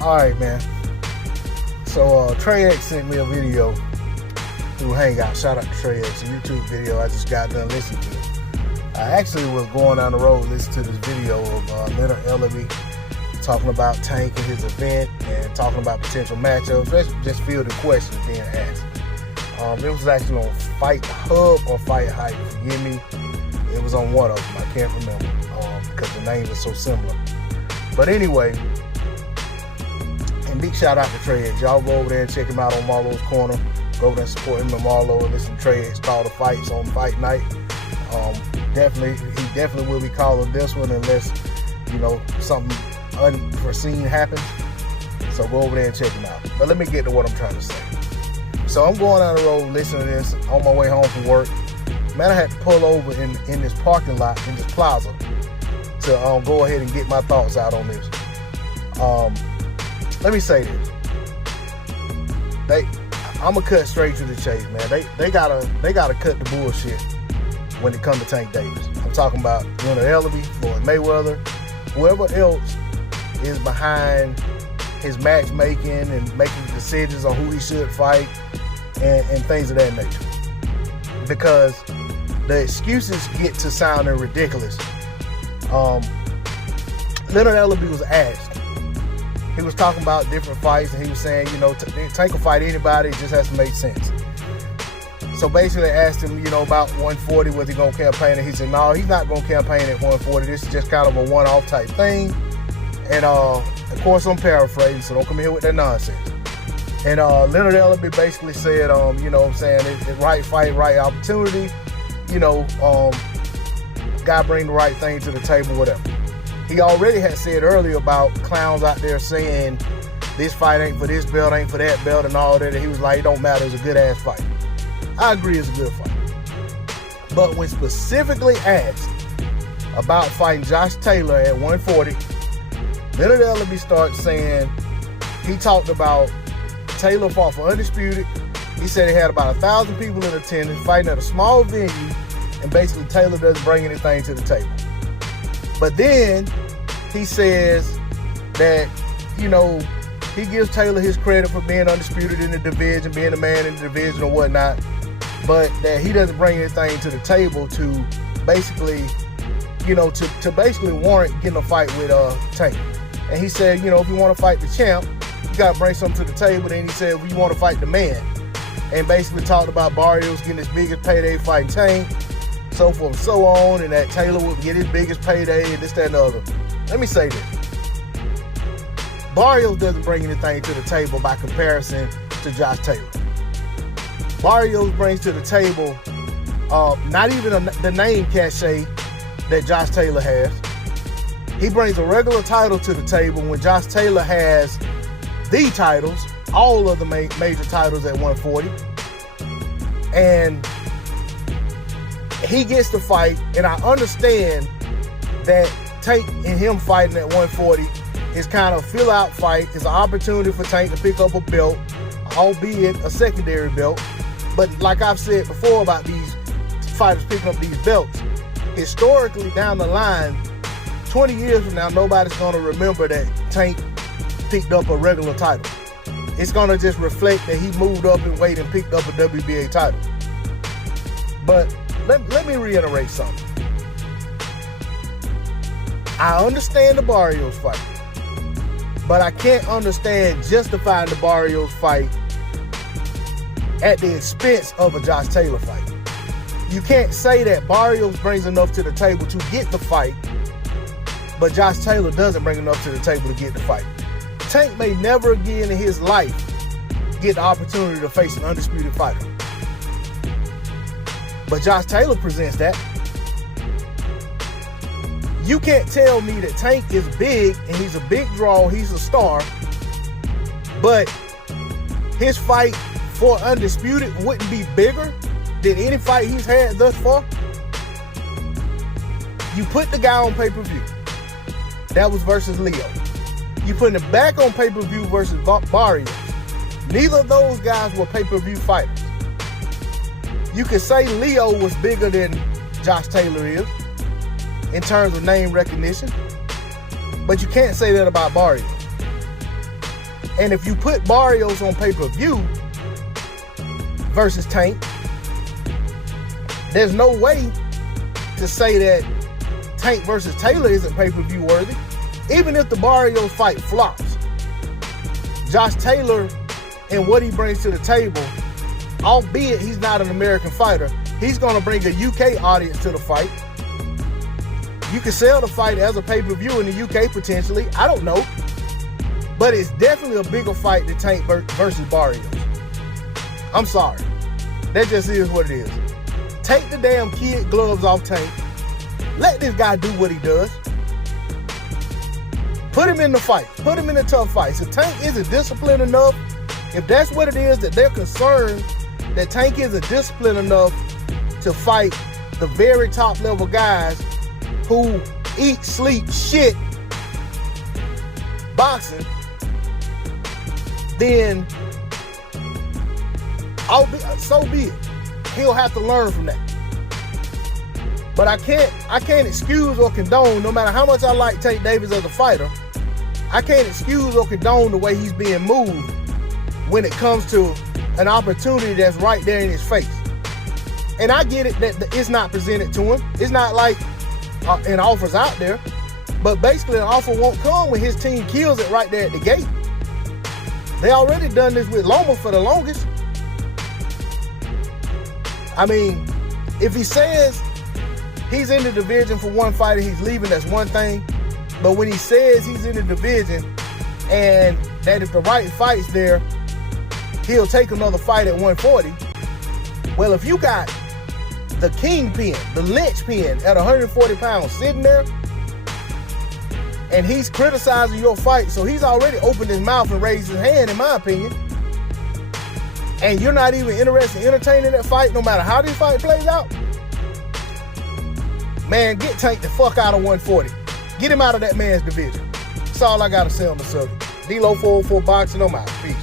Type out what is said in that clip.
Alright, man. So Trey X sent me a video through Hangout. Shout out to Trey X, a YouTube video I just got done listening to. I actually was going down the road listening to this video of Leonard Ellerbee talking about Tank and his event and talking about potential matchups, just fielding questions being asked. It was actually on Fight Hub or Fight Hype, forgive me. It was on one of them, I can't remember because the names are so similar. But anyway, and big shout out to Trey X. Y'all go over there and check him out on Marlowe's Corner. Go over there and support him and Marlowe and listen to Trey X call the fights on Fight Night. He definitely will be calling this one unless, something unforeseen happens. So go over there and check him out. But let me get to what I'm trying to say. So I'm going down the road listening to this on my way home from work. Man, I had to pull over in this parking lot, in this plaza, to go ahead and get my thoughts out on this. Let me say this. I'm gonna cut straight to the chase, man. They gotta cut the bullshit when it comes to Tank Davis. I'm talking about Leonard Ellerbee, Floyd Mayweather, whoever else is behind his matchmaking and making decisions on who he should fight and things of that nature. Because the excuses get to sounding ridiculous. Leonard Ellerbee was asked. He was talking about different fights and he was saying, Tank will fight anybody, it just has to make sense. So basically they asked him, about 140, was he going to campaign? And he said, no, he's not going to campaign at 140. This is just kind of a one-off type thing. And of course I'm paraphrasing, so don't come here with that nonsense. And Leonard Ellerbee basically said, it's right fight, right opportunity. Gotta bring the right thing to the table, whatever. He already had said earlier about clowns out there saying this fight ain't for this belt, ain't for that belt, and all that. And he was like, it don't matter, it's a good ass fight. I agree, it's a good fight. But when specifically asked about fighting Josh Taylor at 140, Leonard Ellerbee starts saying he talked about Taylor fought for Undisputed. He said he had about 1,000 people in attendance fighting at a small venue, and basically Taylor doesn't bring anything to the table. But then he says that, he gives Taylor his credit for being undisputed in the division, being a man in the division or whatnot, but that he doesn't bring anything to the table to basically, to basically warrant getting a fight with Tank. And he said, if you want to fight the champ, you got to bring something to the table. Then he said, if you want to fight the man, and basically talked about Barrios getting his biggest payday fighting Tank, so forth and so on, and that Taylor would get his biggest payday and this, that, and the other. Let me say this. Barrios doesn't bring anything to the table by comparison to Josh Taylor. Barrios brings to the table not even the name cachet that Josh Taylor has. He brings a regular title to the table when Josh Taylor has the titles, all of the major titles at 140. And he gets to fight, and I understand that Tank and him fighting at 140 is kind of a fill-out fight. It's an opportunity for Tank to pick up a belt, albeit a secondary belt. But like I've said before about these fighters picking up these belts, historically down the line, 20 years from now, nobody's going to remember that Tank picked up a regular title. It's going to just reflect that he moved up in weight and picked up a WBA title. But let me reiterate something. I understand the Barrios fight, but I can't understand justifying the Barrios fight at the expense of a Josh Taylor fight. You can't say that Barrios brings enough to the table to get the fight, but Josh Taylor doesn't bring enough to the table to get the fight. Tank may never again in his life get the opportunity to face an undisputed fighter. But Josh Taylor presents that. You can't tell me that Tank is big and he's a big draw, he's a star, but his fight for undisputed wouldn't be bigger than any fight he's had thus far. You put the guy on pay-per-view. That was versus Leo. You putting him back on pay-per-view versus Barrios. Neither of those guys were pay-per-view fighters. You could say Leo was bigger than Josh Taylor is in terms of name recognition, but you can't say that about Barrios. And if you put Barrios on pay-per-view versus Tank, there's no way to say that Tank versus Taylor isn't pay-per-view worthy. Even if the Barrios fight flops, Josh Taylor and what he brings to the table, albeit he's not an American fighter, he's going to bring a UK audience to the fight. You can sell the fight as a pay-per-view in the UK potentially. I don't know. But it's definitely a bigger fight than Tank versus Barrios. I'm sorry. That just is what it is. Take the damn kid gloves off Tank. Let this guy do what he does. Put him in the fight. Put him in the tough fights. If Tank isn't disciplined enough, if that's what it is that they're concerned, that Tank isn't disciplined enough to fight the very top level guys who eat, sleep, shit boxing, then so be it. He'll have to learn from that. But I can't excuse or condone, no matter how much I like Tank Davis as a fighter, I can't excuse or condone the way he's being moved when it comes to an opportunity that's right there in his face. And I get it that it's not presented to him. It's not like an offer's out there. But basically an offer won't come when his team kills it right there at the gate. They already done this with Loma for the longest. I mean, if he says he's in the division for one fight and he's leaving, that's one thing. But when he says he's in the division and that if the right fight's there, he'll take another fight at 140. Well, if you got the kingpin, the linchpin at 140 pounds sitting there, and he's criticizing your fight, so he's already opened his mouth and raised his hand, in my opinion, and you're not even interested in entertaining that fight, no matter how this fight plays out, man, get Tank the fuck out of 140. Get him out of that man's division. That's all I got to say on the subject. D-Lo 404 Boxing, I'm out. Peace.